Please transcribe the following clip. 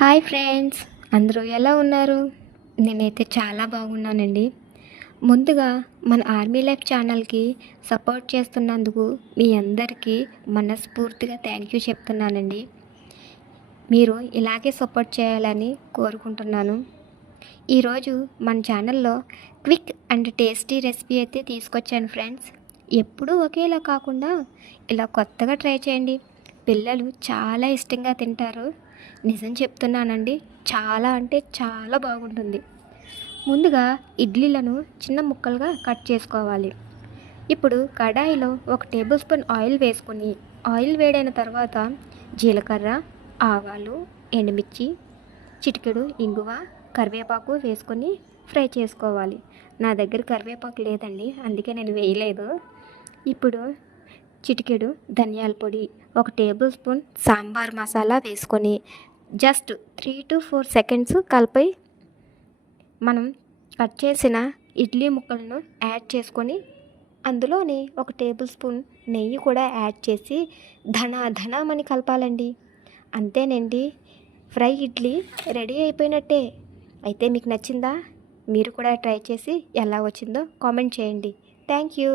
Hi friends, అందరూ ఎలా ఉన్నారు? నేనైతే చాలా బాగున్నానండి. ముందుగా మన ఆర్మీ లైఫ్ ఛానల్కి సపోర్ట్ చేస్తున్నందుకు మీ అందరికీ మనస్ఫూర్తిగా థ్యాంక్ యూ చెప్తున్నానండి. మీరు ఇలాగే సపోర్ట్ చేయాలని కోరుకుంటున్నాను. ఈరోజు మన ఛానల్లో క్విక్ అండ్ టేస్టీ రెసిపీ అయితే తీసుకొచ్చాను ఫ్రెండ్స్. ఎప్పుడూ ఒకేలా కాకుండా ఇలా కొత్తగా ట్రై చేయండి. పిల్లలు చాలా ఇష్టంగా తింటారు. నిజం చెప్తున్నానండి, చాలా అంటే చాలా బాగుంటుంది. ముందుగా ఇడ్లీలను చిన్న ముక్కలుగా కట్ చేసుకోవాలి. ఇప్పుడు కడాయిలో 1 టేబుల్ స్పూన్ ఆయిల్ వేసుకొని, ఆయిల్ వేడైన తర్వాత జీలకర్ర, ఆవాలు, ఎండుమిర్చి, చిటికెడు ఇంగువ, కరివేపాకు వేసుకొని ఫ్రై చేసుకోవాలి. నా దగ్గర కరివేపాకు లేదండి, అందుకే నేను వేయలేదు. ఇప్పుడు చిటికెడు ధనియాల పొడి, 1 టేబుల్ స్పూన్ సాంబార్ మసాలా వేసుకొని జస్ట్ 3 to 4 సెకండ్స్ కలిపి మనం కట్ చేసిన ఇడ్లీ ముక్కలను యాడ్ చేసుకొని అందులోనే 1 టేబుల్ స్పూన్ నెయ్యి కూడా యాడ్ చేసి ధనామని కలపాలండి. అంతేనండి, ఫ్రై ఇడ్లీ రెడీ అయిపోయినట్టే. అయితే మీకు నచ్చిందా? మీరు కూడా ట్రై చేసి ఎలా వచ్చిందో కామెంట్ చేయండి. Thank you.